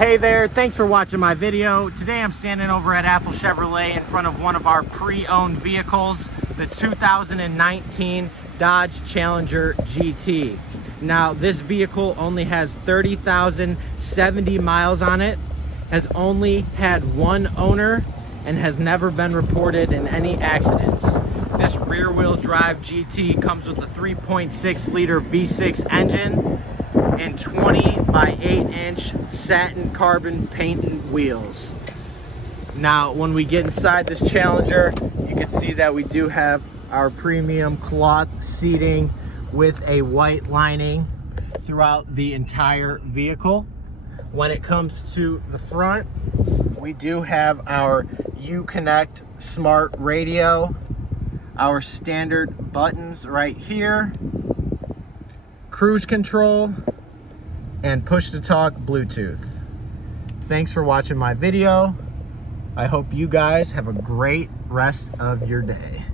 Hey there, thanks for watching my video. Today I'm standing over at Apple Chevrolet in front of one of our pre-owned vehicles, the 2019 Dodge Challenger GT. Now this vehicle only has 30,070 miles on it, has only had one owner, and has never been reported in any accidents. This rear-wheel drive GT comes with a 3.6 liter V6 engine and 20 by 8-inch satin carbon painted wheels. Now when we get inside this Challenger, you can see that we do have our premium cloth seating with a white lining throughout the entire vehicle. When it comes to the front, we do have our Uconnect smart radio, our standard buttons right here, cruise control, and push-to-talk Bluetooth. Thanks for watching my video. I hope you guys have a great rest of your day.